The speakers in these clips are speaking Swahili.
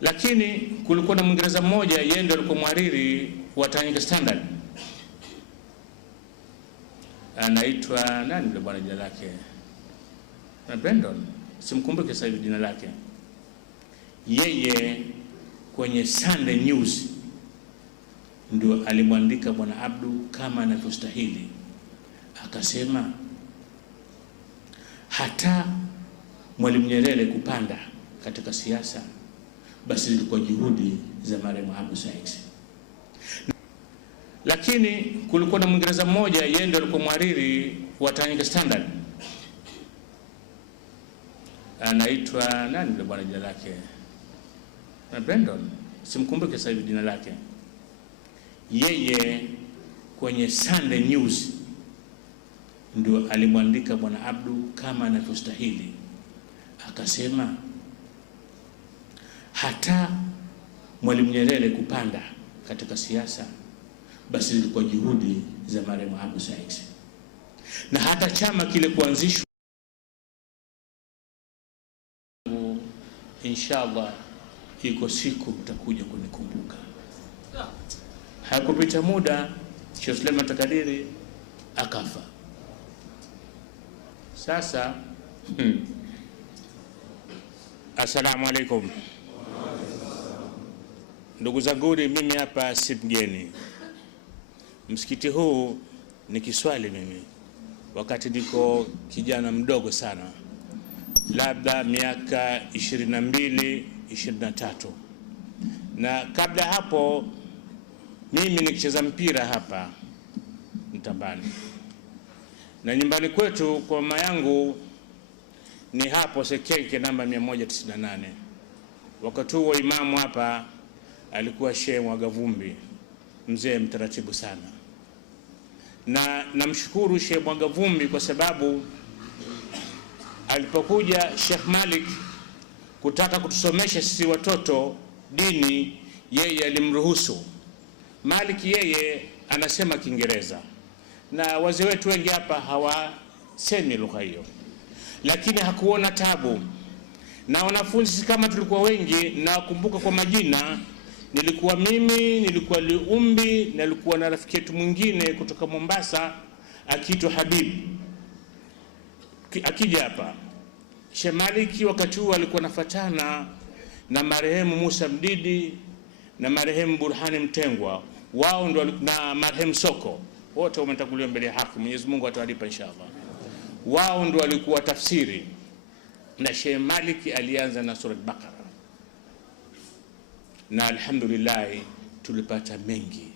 Lakini kulikuwa na Mwingereza mmoja, yeye ndiye alikuwa mhariri wa Tanganyika Standard, anaitwa nani yule bwana, jina lake na Brandon, simkumbuke sasa hivi jina lake. Yeye kwenye Sunday News ndio alimwandika bwana Abdu kama anavyostahili, akasema hata Mwalimu Nyerere kupanda katika siasa basi zilikuwa juhudi za marehemu Abdu Sykes. Lakini kulikuwa na Mwingereza mmoja, yeye ndiye alikuwa mhariri wa Tanganyika Standard, anaitwa nani yule bwana, jina lake na Brandon, simkumbuke sasa hivi jina lake. Yeye kwenye Sunday News ndio alimwandika bwana Abdu kama anavyostahili, akasema hata Mwalimu Nyerere kupanda katika siasa basi zilikuwa juhudi za marehemu Abdu Sykes, na hata chama kile kuanzishwa, inshallah iko siku mtakuja kunikumbuka. Hakupita muda Sheikh Suleiman Takadiri akafa. Sasa assalamu alaikum ndugu zangu, mimi hapa si mgeni. Msikiti huu ni kiswali mimi wakati niko kijana mdogo sana, labda miaka 22 23, na kabla hapo mimi nikicheza mpira hapa Mtambani, na nyumbani kwetu kwa mama yangu ni hapo Sekeke namba 198. Wakati huo imamu hapa alikuwa Sheikh Mwagavumbi, mzee mtaratibu sana, na namshukuru Sheikh Mwagavumbi kwa sababu alipokuja Sheikh Malik kutaka kutusomesha sisi watoto dini, yeye alimruhusu. Malik yeye anasema Kiingereza na wazee wetu wengi hapa hawasemi lugha hiyo, lakini hakuona tabu. Na wanafunzi kama tulikuwa wengi, na wakumbuka kwa majina, nilikuwa mimi, nilikuwa Liumbi, na nilikuwa na rafiki yetu mwingine kutoka Mombasa akiitwa Habib. Akija hapa Sheikh Maliki wakati huo alikuwa nafatana na marehemu Musa Mdidi na marehemu Burhani Mtengwa, wao ndio, na marehemu Soko, wote wametangulia mbele ya haki, Mwenyezi Mungu atawalipa inshallah. Wao ndio walikuwa tafsiri, na Sheikh Maliki alianza na sura Al-Baqara, na alhamdulillah tulipata mengi,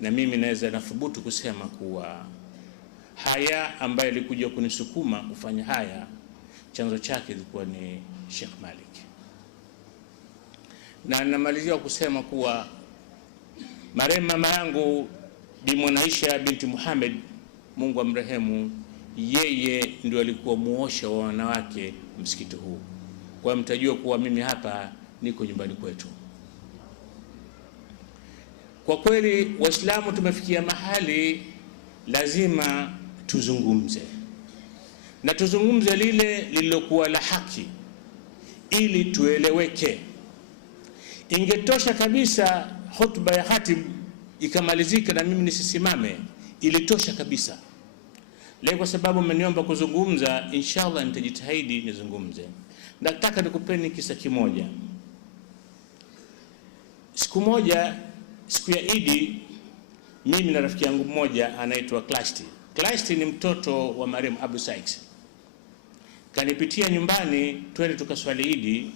na mimi naweza nathubutu kusema kuwa haya ambaye alikuja kunisukuma kufanya haya, chanzo chake ilikuwa ni Sheikh Malik. Na namalizia kusema kuwa marehemu mama yangu Bi Mwanaisha binti Muhammad, Mungu amrehemu, yeye ndio alikuwa muosha wa wanawake msikiti huu. Kwa mtajua kuwa mimi hapa niko nyumbani kwetu. Kwa kweli Waislamu tumefikia mahali lazima tuzungumze, na tuzungumze lile lililokuwa la haki ili tueleweke. Ingetosha kabisa hotuba ya khatib ikamalizika na mimi nisisimame, ilitosha kabisa. Leo kwa sababu mmeniomba kuzungumza, inshallah nitajitahidi nizungumze. Nataka nikupeni kisa kimoja. Siku moja, siku ya Idi, mimi na rafiki yangu mmoja anaitwa Clasti. Clasti ni mtoto wa marehemu Abdu Sykes. Kanipitia nyumbani, twende tukaswali Idi.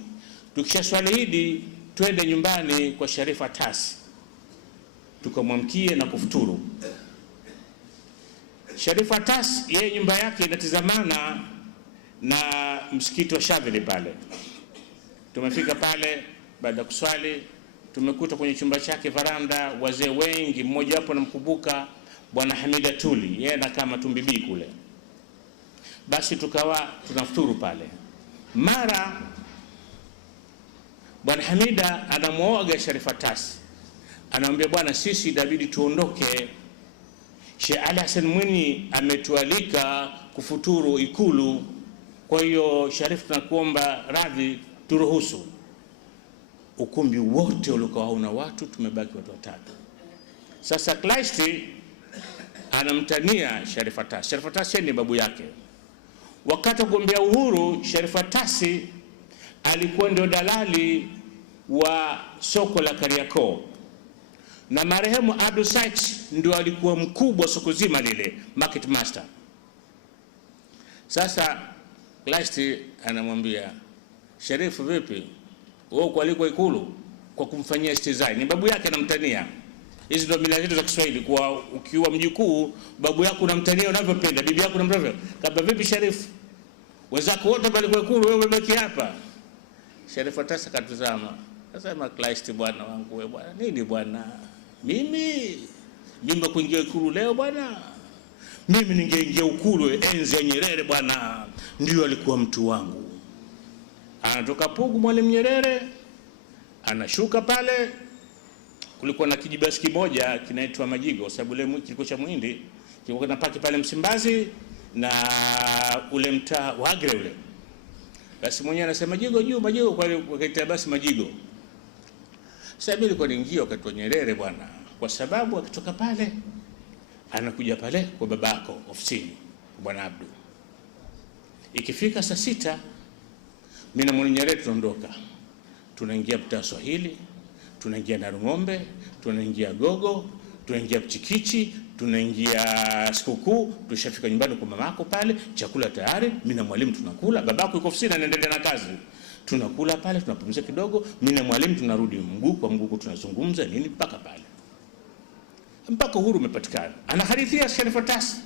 Tukisha swali Idi, twende nyumbani kwa Sharifa Atas tukamwamkie na kufuturu. Sharifa Atas yeye nyumba yake inatizamana na msikiti wa Shavili pale. Tumefika pale baada ya kuswali, tumekuta kwenye chumba chake varanda wazee wengi, mmoja wapo namkumbuka Bwana Hamida Tuli, yeye na kama tumbibii kule. Basi tukawa tunafuturu pale. Mara Bwana Hamida anamuoga Sharifa Atas, anamwambia bwana, sisi inabidi tuondoke, Sheikh Ali Hassan Mwinyi ametualika kufuturu Ikulu, kwa hiyo Sharif tunakuomba radhi turuhusu. ukumbi wote ulikuwa hauna watu, tumebaki watu watatu. Sasa Kleist anamtania Sharifa Tasi. Sharifa Tasi ni babu yake. Wakati wa kugombea uhuru, Sharifa Tasi alikuwa ndio dalali wa soko la Kariakoo, na marehemu Abdul Sykes ndio alikuwa mkubwa soko zima lile, market master. Sasa Kleist anamwambia Sharifu, vipi wewe uko aliko Ikulu kwa kumfanyia istizai? Ni babu yake anamtania. Hizi ndio mila zetu za Kiswahili, kwa ukiwa mjukuu babu yako unamtania unavyopenda, bibi yako unamtania. Kama vipi Sharifu, wenzako wote pale kwa Ikulu, wewe umebaki hapa? Sharifa Tasi akatazama, akasema Kleist, bwana wangu wewe bwana, nini bwana, mimi kuingia Ikulu leo bwana? Mimi ningeingia Ikulu enzi ya Nyerere bwana, ndio alikuwa mtu wangu. Anatoka Pugu Mwalimu Nyerere, anashuka pale, kulikuwa na kijibasi kimoja kinaitwa Majigo, sababu ile kilikuwa cha Muhindi, kilikuwa kinapaki pale Msimbazi na ule mtaa wa Agre ule. Basi mwenyewe anasema Majigo juu, Majigo, kwa wakaita basi Majigo. Sasa mimi nilikuwa niingia wakati wa Nyerere bwana, kwa sababu akitoka pale anakuja pale kwa babako ofisini bwana Abdu. Ikifika saa 6 mimi na Mwalimu Nyerere tunaondoka, tunaingia mtaa Swahili, tunaingia Narung'ombe, tunaingia Gogo, tunaingia Mchikichi, tunaingia Sikukuu. Tushafika nyumbani kwa mamako pale, chakula tayari, mimi na Mwalimu tunakula, babako yuko ofisini anaendelea na kazi. Tunakula pale, tunapumzika kidogo, mimi na Mwalimu tunarudi mguu kwa mguu, tunazungumza nini mpaka pale, mpaka uhuru umepatikana. Anahadithia Sharifa Tasi,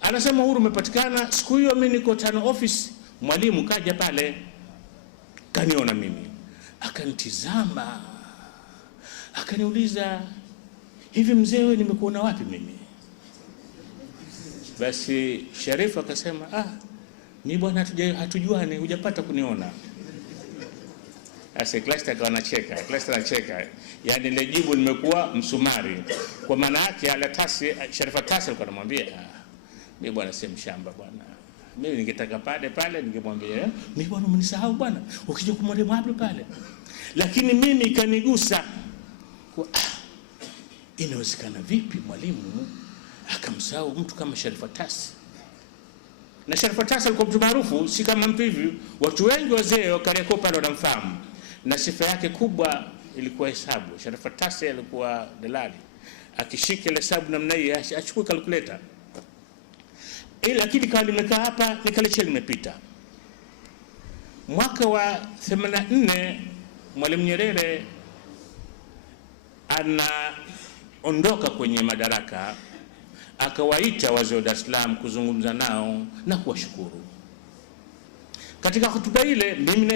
anasema uhuru umepatikana. Siku hiyo mimi niko tano office, Mwalimu kaja pale kaniona mimi, akanitizama, akaniuliza, hivi mzee wewe nimekuona wapi mimi? Basi Sharifa akasema, ni bwana hatujuani, hujapata kuniona. Sasa Kleist akawa anacheka, yani ile jibu limekuwa msumari. Kwa maana yake ala Tasi, Sharifa Tasi alikuwa anamwambia, mimi bwana si mshamba bwana, mimi ningetaka pale ningemwambia, mimi bwana umenisahau bwana, ukija kumwona Abdu pale. Lakini mimi ikanigusa kwa inawezekana vipi Mwalimu akamsahau mtu kama Sharifa Tasi? Na Sharifa Tasi alikuwa mtu maarufu, si kama mtu hivi. Watu wengi wazee wa Kariakoo pale wanamfahamu, na sifa yake kubwa ilikuwa hesabu. Sharifa Tasi alikuwa dalali, akishika hesabu namna hii achukue calculator. Lakini kama nimekaa hapa nikalicha limepita. Mwaka wa 84 Mwalimu Nyerere anaondoka kwenye madaraka, akawaita wazee wa Dar es Salaam kuzungumza nao na kuwashukuru. Katika hotuba ile mimi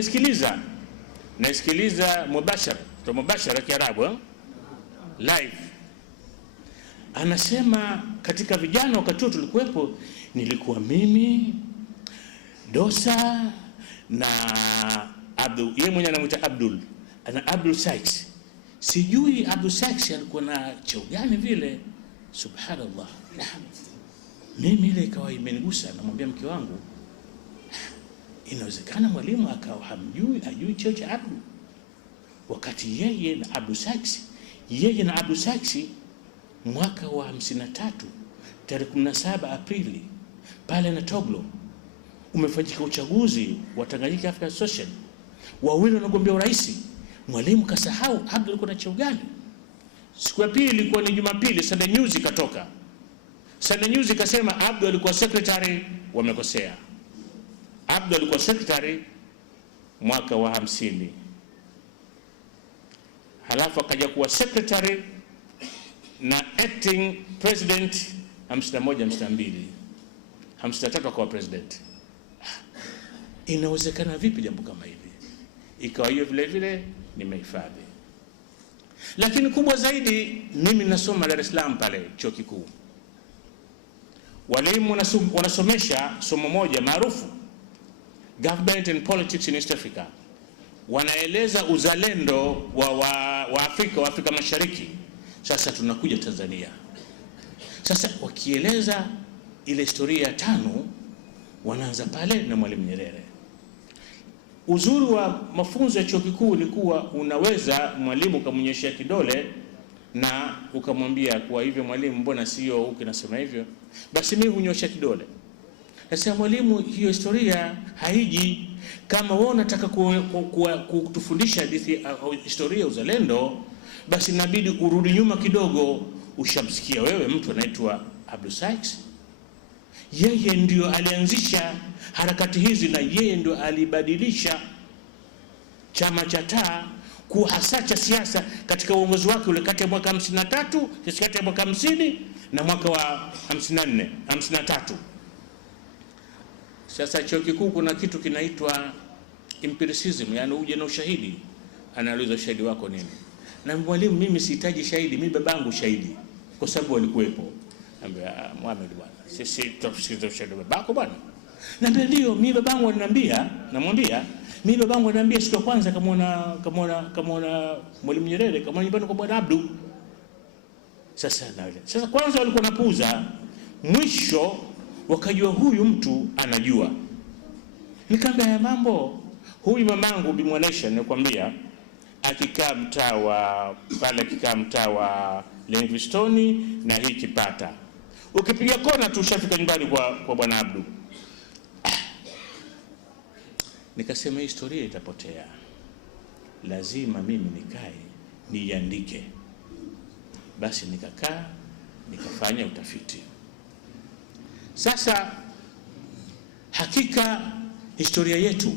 naisikiliza mubashara Kiarabu live. Anasema katika vijana wakati tulikuwepo, nilikuwa mimi, Dosa na Abdul, yeye mwenyewe anamuita Abdul, ana Abdul Sykes. Sijui Abdul Sykes alikuwa na cheo gani vile, subhanallah. Mimi ile ikawa imenigusa, namwambia mke wangu, inawezekana Mwalimu akawa ajui cheo cha Abdul, wakati yeye na Abdul Sykes mwaka wa 53 tarehe 17 Aprili pale na Toglo umefanyika uchaguzi wa Tanganyika African Association, wawili wanagombea urais. Mwalimu kasahau Abdul alikuwa na cheo gani. Siku ya pili ilikuwa ni Jumapili, Sunday News ikatoka. Sunday News ikasema Abdul alikuwa secretary, wamekosea. Abdul alikuwa secretary mwaka wa 50. Halafu akaja kuwa secretary na acting president 51, 52, 53 akawa president. Inawezekana vipi jambo kama hili? Ikawa hiyo vile vile nimehifadhi. Lakini kubwa zaidi, mimi nasoma Dar es Salaam pale chuo kikuu. Walimu wanasomesha somo moja maarufu, Government and Politics in East Africa. Wanaeleza uzalendo wa Afrika Mashariki. Sasa tunakuja Tanzania. Sasa wakieleza ile historia ya tano, wanaanza pale na Mwalimu Nyerere. uzuri wa mafunzo ya chuo kikuu ni kuwa unaweza mwalimu ukamnyeshia kidole na ukamwambia kwa hivyo mwalimu, mbona sio huko nasema hivyo, basi mimi hunyosha kidole. Sasa mwalimu, hiyo historia haiji. Kama wewe unataka kutufundisha hadithi au historia ya uzalendo, basi inabidi urudi nyuma kidogo. Ushamsikia wewe mtu anaitwa Abdul Sykes? Yeye ndio alianzisha harakati hizi na yeye ndio alibadilisha chama cha TAA kuwa hasa cha siasa katika uongozi wake ule kati ya mwaka 53, kati ya mwaka 50 na mwaka wa 53. Sasa chuo kikuu kuna kitu kinaitwa empiricism, yani uje na ushahidi. Anauliza ushahidi wako nini? Na mwalimu, mimi sihitaji shahidi, mimi babangu shahidi kwa sababu alikuwepo. Anambia, Mohamed bwana, sisi tutakusikiza ushahidi wa babako bwana. Naambia ndio, mimi babangu ananiambia, namwambia mimi babangu ananiambia siku ya kwanza kamaona Mwalimu Nyerere kama nyumbani kwa Bwana Abdu. Sasa kwanza walikuwa napuuza, mwisho wakajua huyu mtu anajua. Nikaambia ya mambo, huyu mamangu Bi Mwanesha nikwambia, akikaa mtaa wa pale, akikaa mtaa wa Livingstone na hii Kipata, ukipiga kona tu ushafika nyumbani kwa Bwana Abdu. Nikasema historia itapotea, lazima mimi nikae niandike. Basi nikakaa nikafanya utafiti. Sasa hakika historia yetu,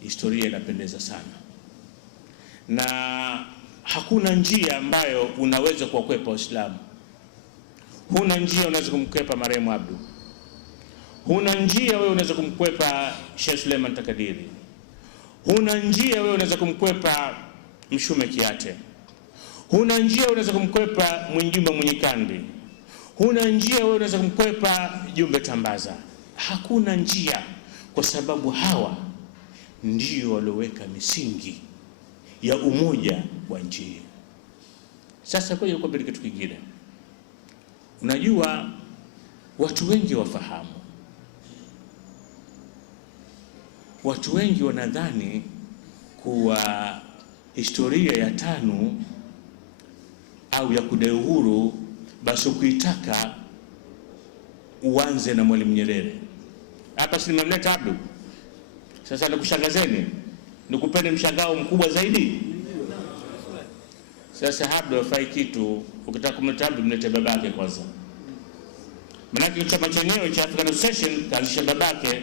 historia inapendeza sana, na hakuna njia ambayo unaweza kuwakwepa Waislamu. Huna njia unaweza kumkwepa marehemu Abdu. Huna njia wewe unaweza kumkwepa Sheikh Suleiman Takadiri. Huna njia wewe unaweza kumkwepa Mshume Kiate. Huna njia unaweza kumkwepa Mwinjuma Mwenyekandi. Huna njia wewe unaweza kumkwepa Jumbe Tambaza. Hakuna njia, kwa sababu hawa ndio walioweka misingi ya umoja wa nchi hii. Sasa kwa hiyo kitu kingine, unajua watu wengi wafahamu, watu wengi wanadhani kuwa historia ya TANU au ya kudai uhuru basi kuitaka uanze na Mwalimu Nyerere. Hapa si nimemleta Abdu. Sasa nikushangazeni, nikupeni mshangao mkubwa zaidi. Sasa Abdu hafai kitu. Ukitaka kumleta Abdu, mlete babake kwanza. Maana chama chenyewe cha African Association kaanzisha babake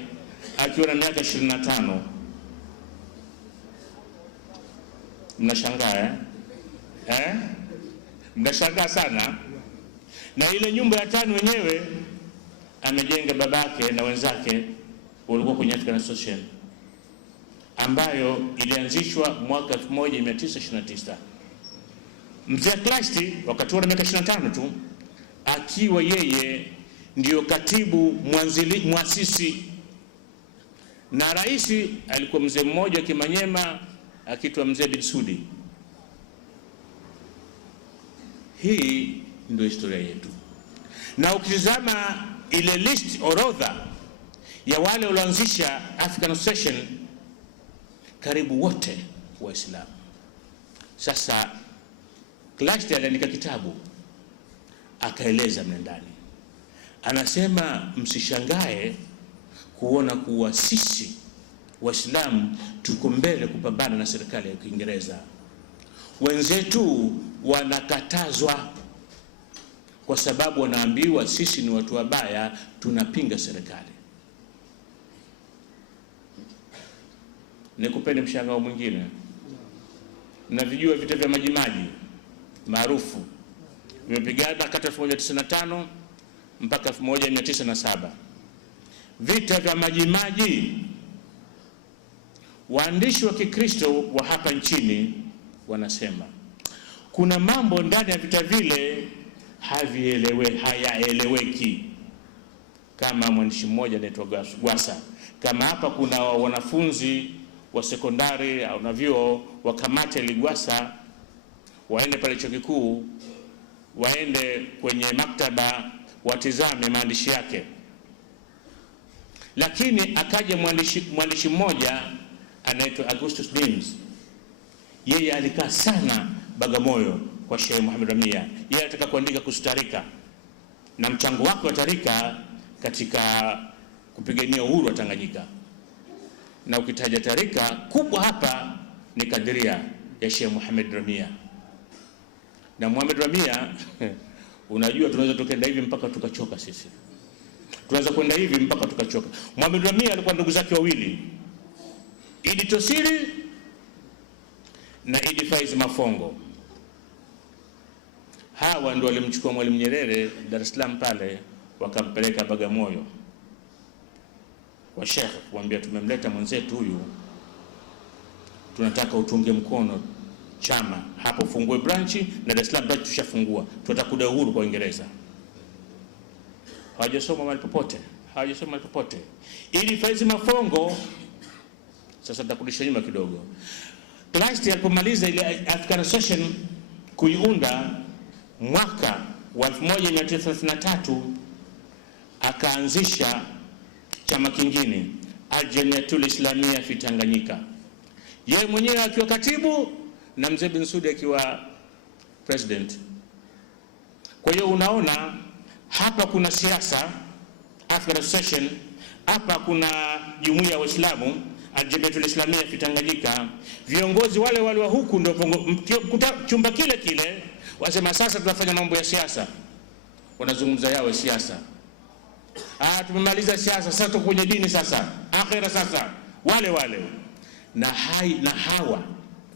akiwa na miaka 25. Mnashangaa mnashangaa sana. Na ile nyumba ya TANU wenyewe amejenga babake na wenzake walikuwa kwenye African Association, ambayo ilianzishwa mwaka 1929. Mzee Clasti wakati wa miaka 25 tu, akiwa yeye ndio katibu muasisi, na rais alikuwa mzee mmoja wa Kimanyema akiitwa Mzee bin Sudi. Hii ndio historia yetu. Na ukitazama ile list, orodha ya wale walioanzisha African Association, karibu wote Waislamu. Sasa Clasti aliandika kitabu akaeleza mndani, anasema msishangae kuona kuwa sisi Waislamu tuko mbele kupambana na serikali ya Kiingereza. Wenzetu wanakatazwa kwa sababu wanaambiwa sisi ni watu wabaya, tunapinga serikali. Nikupeni mshangao mwingine. Mnavijua vita vya Majimaji maarufu vimepigana kati ya 1995 mpaka 1907. Vita vya Majimaji, waandishi wa Kikristo wa hapa nchini wanasema kuna mambo ndani ya vita vile hayaeleweki. Kama mwandishi mmoja anaitwa Gwasa, kama hapa kuna wanafunzi wa sekondari au na vyuo wakamate Ligwasa, waende pale chuo kikuu, waende kwenye maktaba, watizame maandishi yake. Lakini akaja mwandishi mmoja anaitwa Augustus Dims. Yeye alikaa sana Bagamoyo kwa Sheikh Muhammad Ramia. Yeye alitaka kuandika kuhusu tarika na mchango wake wa tarika katika kupigania uhuru wa Tanganyika. Na ukitaja tarika kubwa hapa ni Kadiria ya Sheikh Muhammad Ramia. Na Muhammad Ramia unajua tunaweza tukenda hivi mpaka tukachoka sisi. Tunaweza kwenda hivi mpaka tukachoka. Muhammad Ramia alikuwa ndugu zake wawili, Idi Tosiri na Idi Faiz Mafongo. Hawa ndio walimchukua Mwalimu Nyerere Dar es Salaam pale, wakampeleka Bagamoyo kwa Sheikh kumwambia, tumemleta mwenzetu huyu, tunataka utunge mkono chama hapo, fungue branchi, na Dar es Salaam branch tushafungua, tunataka kuda uhuru kwa Uingereza. Hawajasoma mahali popote. Ili Faiz Mafongo, sasa nitakurudisha nyuma kidogo. Kleist alipomaliza ile African Association kuiunda mwaka wa 1933, akaanzisha chama kingine, Al-Jamiatul Islamia fi Tanganyika, yeye mwenyewe akiwa katibu na Mzee bin Sudi akiwa president. Kwa hiyo unaona hapa kuna siasa, African Association, hapa kuna jumuiya ya Waislamu, Al-Jamiatul Islamia fi Tanganyika. Viongozi wale wa huku ndio chumba kile wasema sasa tunafanya mambo ya siasa, wanazungumza yao siasa. Tumemaliza siasa, sasa tuko kwenye dini, sasa akhera, sasa wale na hawa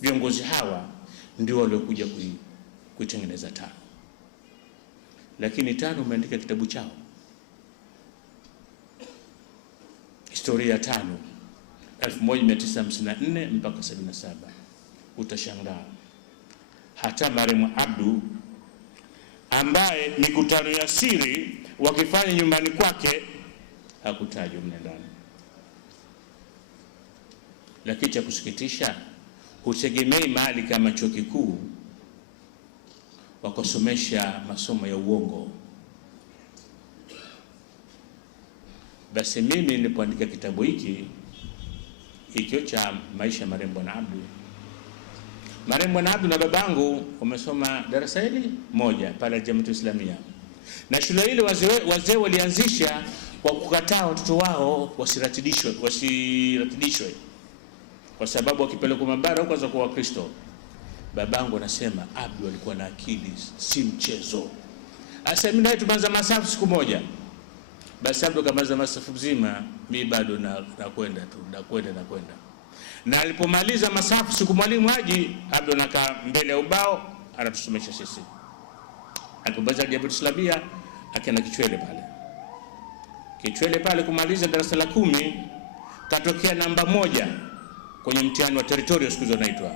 viongozi hawa ndio waliokuja kuitengeneza TANU. Lakini TANU umeandika kitabu chao, historia ya TANU 1954 mpaka 77. Utashangaa hata Marehemu Abdu ambaye mikutano ya siri wakifanya nyumbani kwake hakutajwa mle ndani. Lakini cha kusikitisha, hutegemei mahali kama chuo kikuu wakosomesha masomo ya uongo. Basi mimi nilipoandika kitabu hiki ikio cha maisha ya Marehemu Bwana Abdu, Marehemu Bwana Abdu na babangu wamesoma darasa hili moja pale Jamiatul Islamia, na shule ile wazee walianzisha kwa kukataa watoto wao wasiratidishwe kwa sababu wakipelekwa mabara huko za kwa Wakristo. Babangu anasema Abdu alikuwa na akili si mchezo. Asa mimi naye tumeanza masafu siku moja, basi Abdu kamaza masafu mzima, mimi bado nakwenda tu, nakwenda. Na alipomaliza masafu siku mwalimu haji, Abdu anakaa mbele ya ubao anatusomesha sisi. Alipomaliza Jamiatul Islamia akaenda Kichwele pale kumaliza darasa la 10, katokea namba 1 kwenye mtihani wa territorial siku hizo naitwa.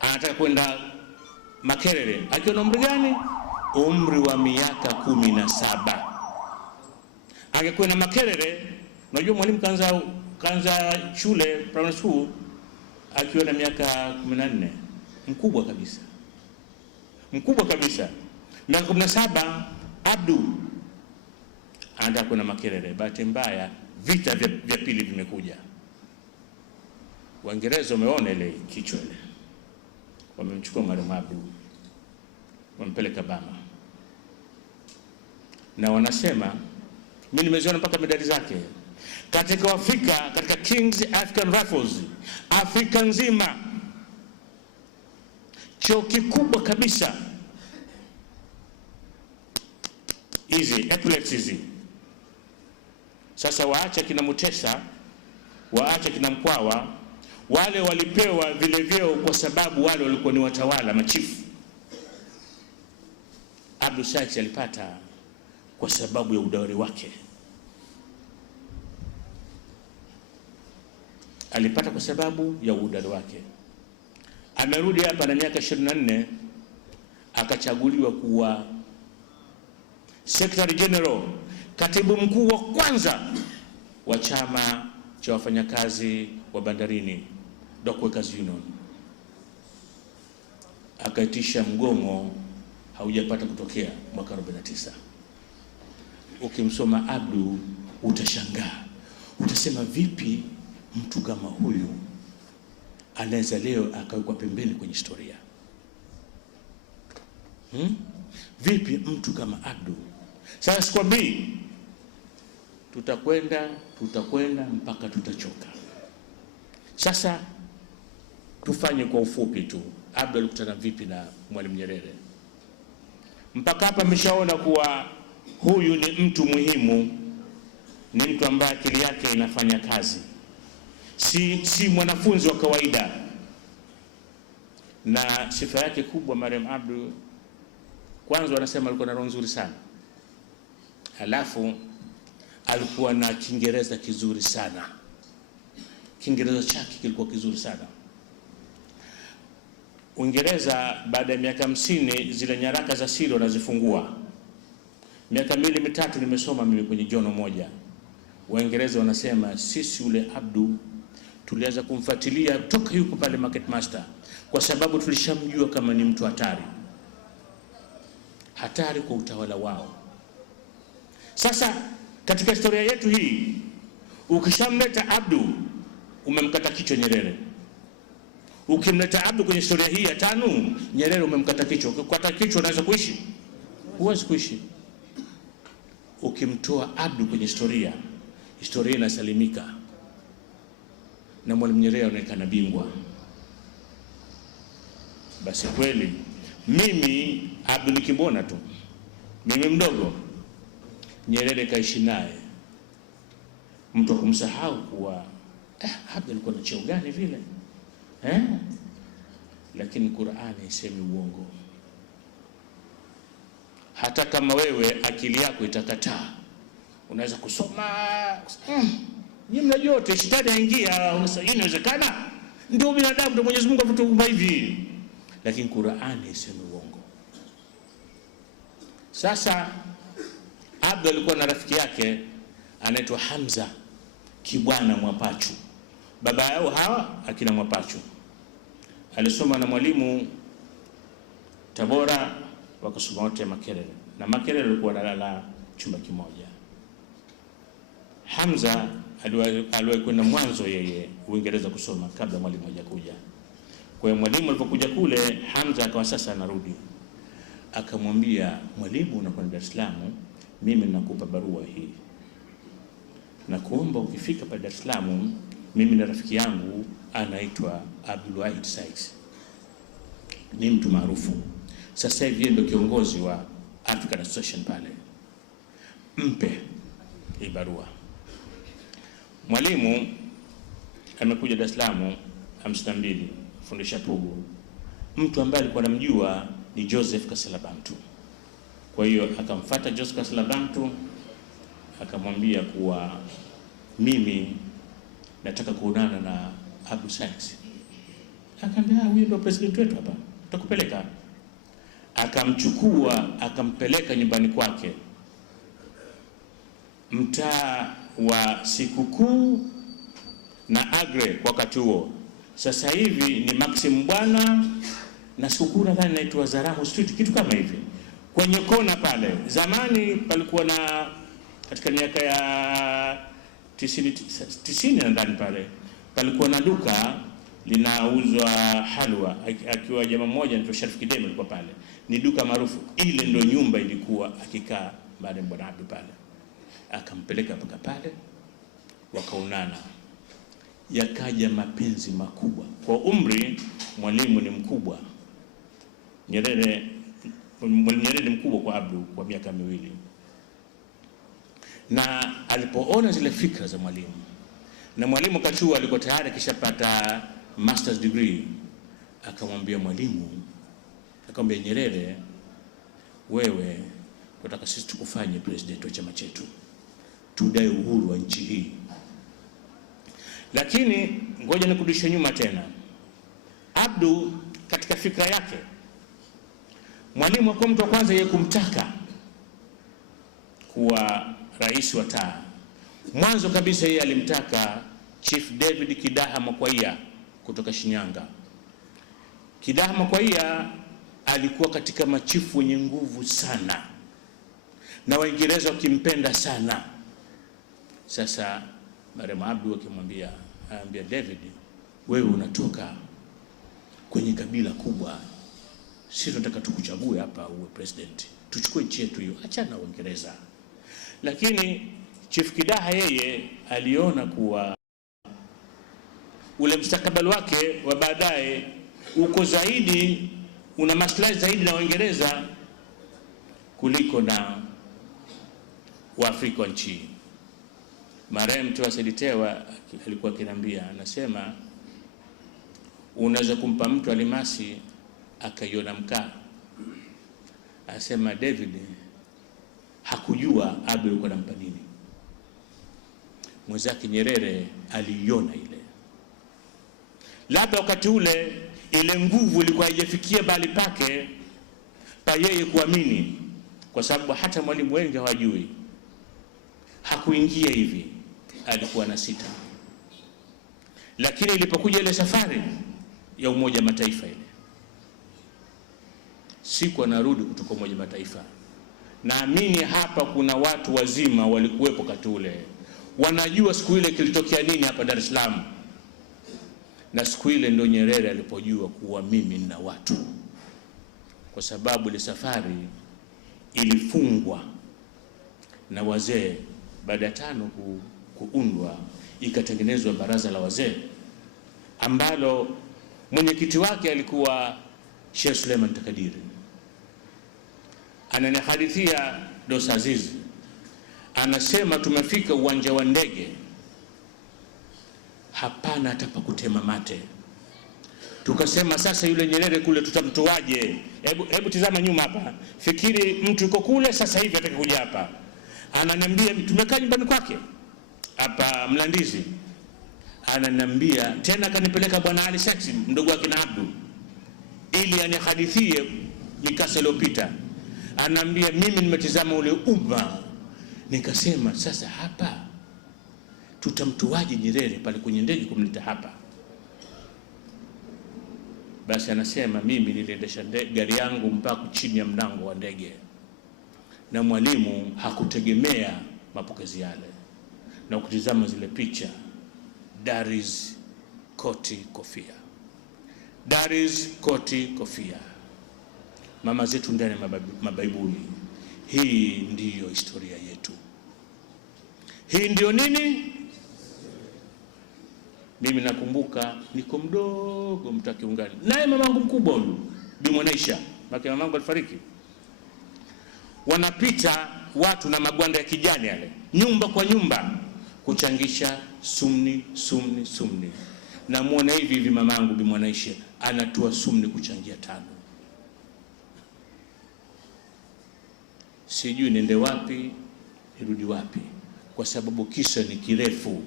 Anataka kwenda Makerere. Akiwa na umri gani? Umri wa miaka 17. Angekwenda Makerere, unajua mwalimu kaanza shule primary school akiwa na miaka 14. Mkubwa kabisa. Miaka 17 Abdu anataka kwenda Makerere. Bahati mbaya vita vya pili vimekuja. Waingereza wameona ile Kichwele, wamemchukua Marehemu Abdu, wampeleka Bama, na wanasema, mimi nimeziona mpaka medali zake katika Afrika, katika King's African Rifles, Afrika nzima, chuo kikubwa kabisa, hizi epaulets hizi. Sasa waacha kina Mutesa, waacha kina Mkwawa, wale walipewa vile vyeo kwa sababu wale walikuwa ni watawala, machifu. Abdu Said alipata kwa sababu ya udawari wake. Amerudi hapa na miaka 24, akachaguliwa kuwa Secretary General, katibu mkuu wa kwanza wa chama cha wafanyakazi wa bandarini, Dockworkers Union. Akaitisha mgomo, haujapata kutokea mwaka 49. Ukimsoma Abdu utashangaa, utasema vipi mtu kama huyu anaweza leo akawekwa pembeni kwenye historia. Vipi mtu kama Abdu? Sasa sikwambii tutakwenda mpaka tutachoka. Sasa tufanye kwa ufupi tu, Abdu alikutana vipi na Mwalimu Nyerere? Mpaka hapa mmeshaona kuwa huyu ni mtu muhimu, ni mtu ambaye akili yake inafanya kazi, si mwanafunzi wa kawaida. Na sifa yake kubwa Marehemu Abdu, kwanza wanasema alikuwa na roho nzuri sana, halafu alikuwa na Kiingereza kizuri sana. Kiingereza chake kilikuwa kizuri sana. Uingereza baada ya miaka 50 zile nyaraka za siri wanazifungua. Miaka 2-3 nimesoma mimi kwenye jono moja. Waingereza wanasema sisi ule Abdu tulianza kumfuatilia toka yuko pale Market Master, kwa sababu tulishamjua kama ni mtu hatari kwa utawala wao. Sasa katika historia yetu hii, ukishamleta Abdu umemkata kichwa Nyerere. Ukimleta Abdu kwenye historia hii ya TANU, Nyerere umemkata kichwa. Ukikata kichwa unaweza kuishi? Huwezi kuishi. Ukimtoa Abdu kwenye historia inasalimika, na Mwalimu Nyerere anaonekana bingwa. Basi kweli mimi Abdu nikibona tu, mimi mdogo, Nyerere kaishi naye, mtu kumsahau kuwa Abdu alikuwa na cheo gani vile lakini Qur'ani isemi uongo. Hata kama wewe akili yako itakataa, unaweza kusoma nyinyi mnajua yote, shetani aingia, inawezekana, ndio binadamu, ndio Mwenyezi Mungu ametuumba hivi, lakini Qur'ani isemi uongo. Sasa Abdu alikuwa na rafiki yake anaitwa Hamza Kibwana Mwapachu, baba yao hawa akina Mwapachu. Alisoma na Mwalimu Tabora, wakasoma wote Makerere, na Makerere alikuwa analala chumba kimoja. Hamza aliwahi kwenda mwanzo yeye Uingereza kusoma kabla Mwalimu hajakuja. Kwa hiyo Mwalimu alipokuja kule, Hamza akawa sasa anarudi, akamwambia Mwalimu, unakwenda Dar es Salaam, mimi nakupa barua hii, na kuomba ukifika pale Dar es Salaam, mimi na rafiki yangu anaitwa Abdul Wahid Sykes, ni mtu maarufu sasa hivi, ndio kiongozi wa African Association pale, mpe hii barua. Mwalimu amekuja Dar es Salaam 52 fundisha Pugu. Mtu ambaye alikuwa anamjua ni Joseph Kasela Bantu. Kwa hiyo akamfuata Joseph Kasela Bantu, akamwambia kuwa mimi nataka kuonana na Abdul Sykes. Akamwambia huyu ndio president wetu hapa, tutakupeleka. Akamchukua akampeleka nyumbani kwake, mtaa wa Sikukuu na Agre kwa wakati huo. Sasa hivi ni Maxim Bwana na Sikukuu nadhani inaitwa Zaramu Street, kitu kama hivi. Kwenye kona pale, zamani palikuwa na, katika miaka ya 90 nadhani pale, palikuwa na duka linauzwa halwa, akiwa jamaa mmoja anaitwa Sharif Kideme alikuwa pale. Ni duka maarufu. Ile ndio nyumba ilikuwa akikaa baada ya Bwana Abdu pale. Akampeleka mpaka pale, wakaonana, yakaja mapenzi makubwa. Kwa umri Mwalimu ni mkubwa, Mwalimu Nyerere ni mkubwa kwa Abdu kwa miaka 2. Na alipoona zile fikra za Mwalimu, na Mwalimu Kachua alikuwa tayari kishapata master's degree, akamwambia Mwalimu, akamwambia Nyerere, wewe tunataka sisi tukufanye president wa chama chetu, tudai uhuru wa nchi hii. Lakini ngoja nikurudishe nyuma tena. Abdu katika fikra yake, Mwalimu hakuwa mtu wa kwanza yeye kumtaka kuwa rais wa taa. Mwanzo kabisa yeye alimtaka Chief David Kidaha Makwaia kutoka Shinyanga. Kidaha Makwaia alikuwa katika machifu wenye nguvu sana, na Waingereza wakimpenda sana. Sasa Marehemu Abdu akimwambia, David, wewe unatoka kwenye kabila kubwa, sisi tunataka tukuchague hapa uwe president, tuchukue nchi yetu hiyo, achana Uingereza. Lakini Chief Kidaha yeye aliona kuwa ule mustakabali wake wa baadaye uko zaidi, una maslahi zaidi na Uingereza kuliko na Waafrika wa nchi. Marehemu Mtwa Said Tewa alikuwa akiniambia, anasema unaweza kumpa mtu alimasi akaiona mkaa. Anasema David hakujua Abe alikuwa anampa nini. Mwenzake Nyerere aliiona ile. Labda wakati ule ile nguvu ilikuwa haijafikia bali pake pa yeye kuamini, kwa sababu hata mwalimu wengi hawajui. Hakuingia hivi, alikuwa na sita. Lakini ilipokuja ile safari ya Umoja Mataifa ile, siku anarudi kutoka Umoja Mataifa, naamini hapa kuna watu wazima walikuwepo wakati ule, wanajua siku ile kilitokea nini hapa Dar es Salaam. Na siku ile ndio Nyerere alipojua kuwa mimi nina watu, kwa sababu ile safari ilifungwa na wazee. Baada ya tano kuundwa, ikatengenezwa baraza la wazee ambalo mwenyekiti wake alikuwa Sheikh Suleiman Takadiri. Ananihadithia Dosa Azizi, anasema tumefika uwanja wa ndege, hapana hata pa kutema mate. Tukasema sasa yule Nyerere kule tutamtoaje? Hebu tizama nyuma hapa, fikiri mtu yuko kule sasa hivi ataka kuja hapa. Ananiambia tumekaa nyumbani kwake hapa Mlandizi, ananiambia tena, kanipeleka bwana Ali Saksi mdogo wake na Abdu ili anihadithie mikasa iliyopita. Ananiambia mimi nimetizama ule umma, nikasema sasa hapa tutamtoaje Nyerere pale kwenye ndege kumleta hapa? Basi anasema mimi niliendesha gari yangu mpaka chini ya mlango wa ndege, na mwalimu hakutegemea mapokezi yale. Na ukitizama zile picha, Daris koti kofia, Daris koti kofia, mama zetu ndani mabaibui. Hii ndiyo historia yetu. Hii ndiyo nini? Mimi nakumbuka niko mdogo Mtakiungani, naye mamangu mkubwa huyu Bi Mwanaisha, maki mamangu alifariki. Wanapita watu na magwanda ya kijani yale, nyumba kwa nyumba, kuchangisha sumni sumni sumni. Na muona hivi hivi mamangu Bi Mwanaisha anatua sumni kuchangia 5. Sijui nende wapi nirudi wapi, kwa sababu kisa ni kirefu.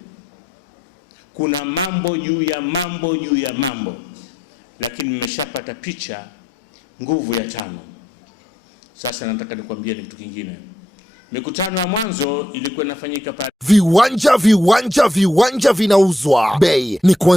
Kuna mambo juu ya mambo juu ya mambo, lakini nimeshapata picha nguvu ya 5. Sasa nataka nikwambie ni kitu kingine. Mikutano ya mwanzo ilikuwa inafanyika pale. Viwanja vinauzwa. Bei ni